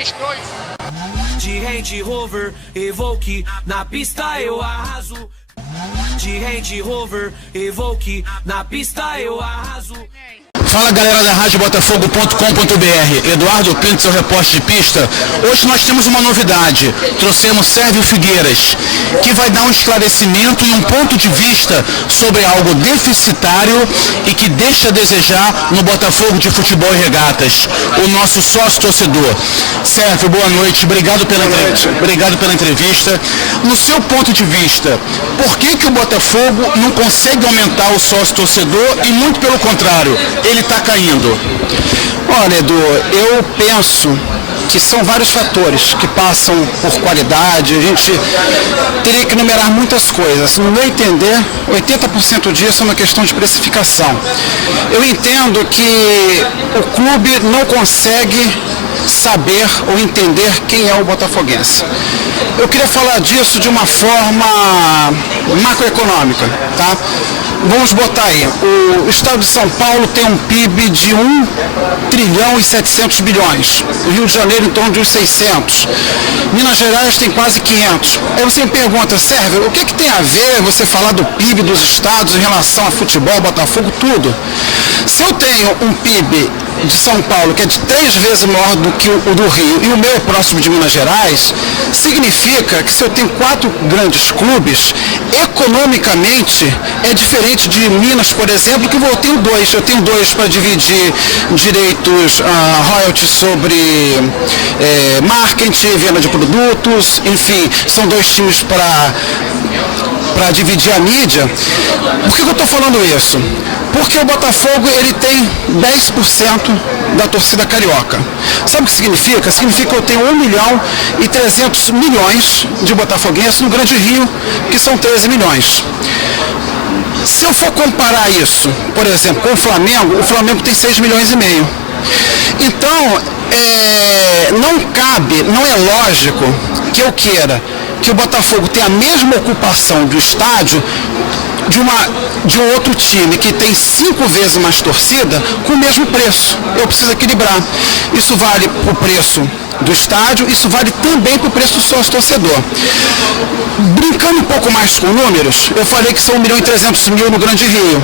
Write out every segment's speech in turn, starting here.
3, 2. De Range Rover, Evoque, na pista eu arraso. De Range Rover, Evoque, na pista eu arraso. Fala galera da Rádio Botafogo.com.br, Eduardo Pinto, seu repórter de pista. Hoje nós temos uma novidade, trouxemos Sérgio Figueiras, que vai dar um esclarecimento e um ponto de vista sobre algo deficitário e que deixa a desejar no Botafogo de Futebol e Regatas, o nosso sócio torcedor. Sérgio, boa noite, obrigado pela entrevista. No seu ponto de vista, por que o Botafogo não consegue aumentar o sócio torcedor e muito pelo contrário, ele está caindo? Olha, Edu, eu penso que são vários fatores que passam por qualidade. A gente teria que enumerar muitas coisas. No meu entender, 80% disso é uma questão de precificação. Eu entendo que o clube não consegue saber ou entender quem é o botafoguense. Eu queria falar disso de uma forma macroeconômica, tá? Vamos botar aí, o estado de São Paulo tem um PIB de 1 trilhão e 700 bilhões, o Rio de Janeiro em torno de uns 600, Minas Gerais tem quase 500. Aí você me pergunta, Sérgio, o que tem a ver você falar do PIB dos estados em relação a futebol, Botafogo, tudo? Se eu tenho um PIB de São Paulo, que é de 3 vezes maior do que o do Rio, e o meu é próximo de Minas Gerais, significa que se eu tenho 4 grandes clubes, economicamente é diferente de Minas, por exemplo, que eu tenho 2. Eu tenho 2 para dividir direitos, royalties sobre marketing, venda de produtos, enfim, são 2 times para dividir a mídia. Por que eu estou falando isso? Porque o Botafogo ele tem 10% da torcida carioca. Sabe o que significa? Significa que eu tenho 1 milhão e 300 milhões de botafoguenses no Grande Rio, que são 13 milhões. Se eu for comparar isso, por exemplo, com o Flamengo tem 6 milhões e meio. Então, não é lógico que eu queira que o Botafogo tenha a mesma ocupação do estádio de um outro time que tem 5 vezes mais torcida com o mesmo preço. Eu preciso equilibrar. Isso vale para o preço do estádio, isso vale também para o preço do sócio torcedor. Brincando um pouco mais com números, eu falei que são 1 milhão e 300 mil no Grande Rio.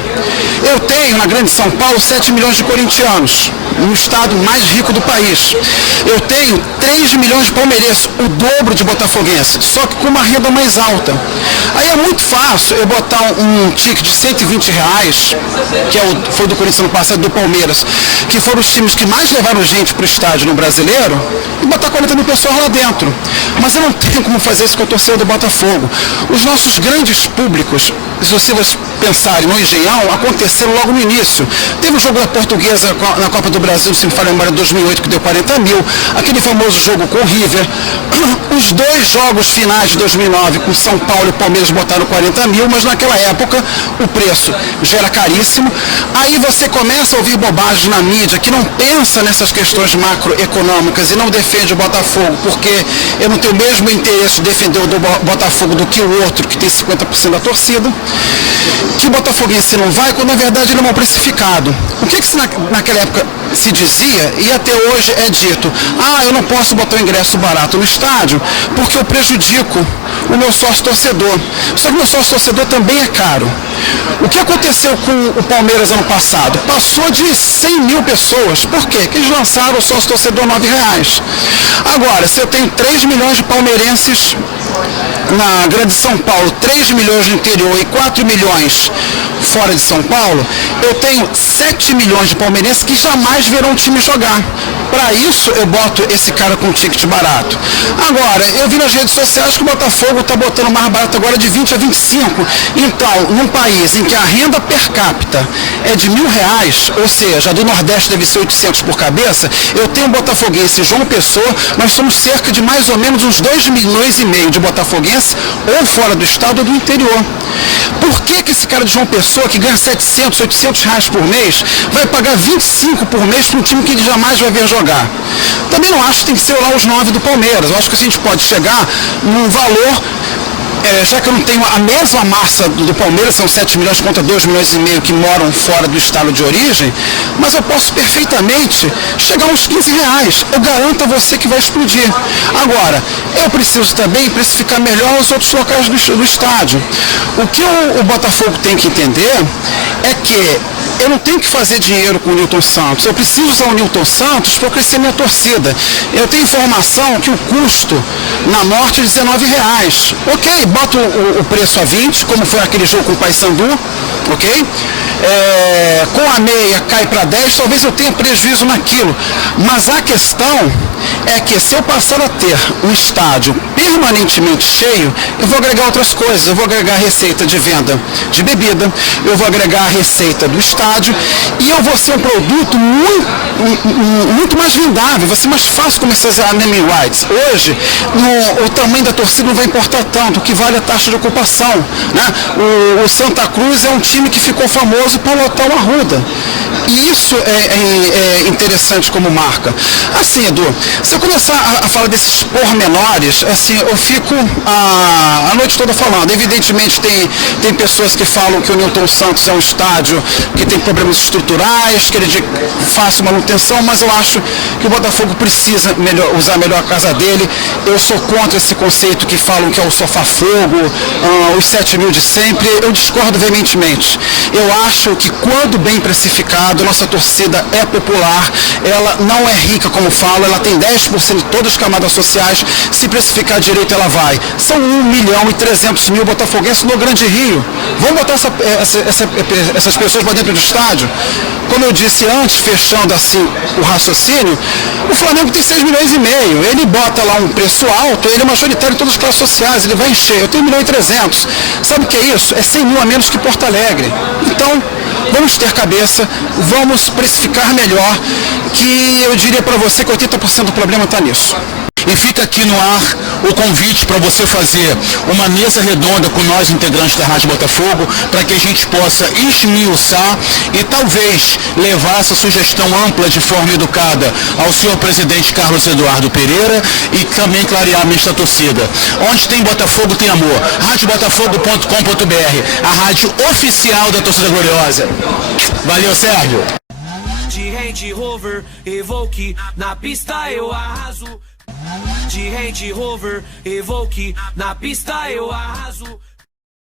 Eu tenho na Grande São Paulo 7 milhões de corintianos, no estado mais rico do país. Eu tenho 3 milhões de palmeirenses, o dobro de botafoguenses, só que com uma renda mais alta. Aí é muito fácil eu botar um ticket de R$120, que foi do Corinthians no passado, do Palmeiras, que foram os times que mais levaram gente para o estádio no Brasileiro, e botar 40 mil pessoas lá dentro. Mas eu não tenho como fazer isso com a torcida do Botafogo. Os nossos grandes públicos, se vocês pensarem no Engenhão, aconteceram logo no início. Teve o jogo da Portuguesa na Copa do Brasil, se me falha a memória, em 2008, que deu 40 mil. Aquele famoso jogo com o River. Os 2 jogos finais de 2009, com São Paulo e Palmeiras, botaram 40 mil, mas naquela época o preço já era caríssimo. Aí você começa a ouvir bobagens na mídia que não pensa nessas questões macroeconômicas e não defende o Botafogo, porque eu não tenho o mesmo interesse de defender o do Botafogo do que o outro, que tem 50% da torcida. Que o botafoguense não vai, quando na verdade ele é mal precificado. O que naquela época se dizia, e até hoje é dito, eu não posso botar o ingresso barato no estádio porque eu prejudico o meu sócio torcedor. Só que o meu sócio torcedor também é caro. O que aconteceu com o Palmeiras ano passado? Passou de 100 mil pessoas. Por quê? Porque eles lançaram o sócio torcedor R$9. Agora, se eu tenho 3 milhões de palmeirenses na Grande São Paulo, 3 milhões no interior e 4 milhões fora de São Paulo, eu tenho 7 milhões de palmeirenses que jamais verão o time jogar. Para isso, eu boto esse cara com um ticket barato. Agora, eu vi nas redes sociais que o Botafogo está botando mais barato agora de 20 a 25. Então, num país em que a renda per capita é de R$1.000, ou seja, a do Nordeste deve ser 800 por cabeça, eu tenho um botafoguense João Pessoa, mas somos cerca de mais ou menos uns 2,5 milhões de botafoguenses, ou fora do estado ou do interior. Por que esse cara de João Pessoa, que ganha 700, 800 reais por mês, vai pagar 25 por mês para um time que ele jamais vai ver jogar? Também não acho que tem que ser lá os 9 do Palmeiras. Eu acho que a gente pode chegar num valor já que eu não tenho a mesma massa do Palmeiras, são 7 milhões contra 2,5 milhões que moram fora do estado de origem, mas eu posso perfeitamente chegar a uns R$15. Eu garanto a você que vai explodir. Agora, eu preciso também precificar melhor os outros locais do estádio. O que o Botafogo tem que entender é que eu não tenho que fazer dinheiro com o Nilton Santos, eu preciso usar o Nilton Santos para crescer minha torcida. Eu tenho informação que o custo na Norte é R$19. Ok, bota o preço a 20, como foi aquele jogo com o Paysandu, ok? Com a meia cai para 10, talvez eu tenha prejuízo naquilo. Mas a questão é que se eu passar a ter um estádio permanentemente cheio, eu vou agregar outras coisas. Eu vou agregar receita de venda de bebida, eu vou agregar a receita do estádio e eu vou ser um produto muito mais vendável, vai ser mais fácil comercializar naming rights. Hoje, o tamanho da torcida não vai importar tanto, o que vale a taxa de ocupação, né? O Santa Cruz é um time que ficou famoso para lotar o Arruda. E isso é interessante como marca. Assim, Edu, se eu começar a falar desses pormenores, assim, eu fico a noite toda falando. Evidentemente tem pessoas que falam que o Nilton Santos é um estádio que tem problemas estruturais, que ele faça manutenção, mas eu acho que o Botafogo precisa usar melhor a casa dele. Eu sou contra esse conceito que falam que é o sofá-fogo, os 7 mil de sempre. Eu discordo veementemente. Eu acho que quando bem precificado, nossa torcida é popular, ela não é rica como falo, ela tem 10% de todas as camadas sociais, se precificar direito ela vai. São 1.300.000 botafoguenses no Grande Rio. Vamos botar essas pessoas para dentro do estádio? Como eu disse antes, fechando assim o raciocínio, o Flamengo tem 6,5 milhões, ele bota lá um preço alto, ele é majoritário em todas as classes sociais, ele vai encher, eu tenho 1.300.000. Sabe o que é isso? É 100 mil a menos que Porto Alegre. Então, vamos ter cabeça, vamos precificar melhor, que eu diria para você que 80% do problema está nisso. E fica aqui no ar o convite para você fazer uma mesa redonda com nós, integrantes da Rádio Botafogo, para que a gente possa esmiuçar e talvez levar essa sugestão ampla de forma educada ao senhor presidente Carlos Eduardo Pereira e também clarear a mente da torcida. Onde tem Botafogo tem amor. radiobotafogo.com.br, a rádio oficial da torcida gloriosa. Valeu, Sérgio. De Range Rover, Evoque, na pista eu arraso. De Range Rover, Evoque, na pista eu arraso.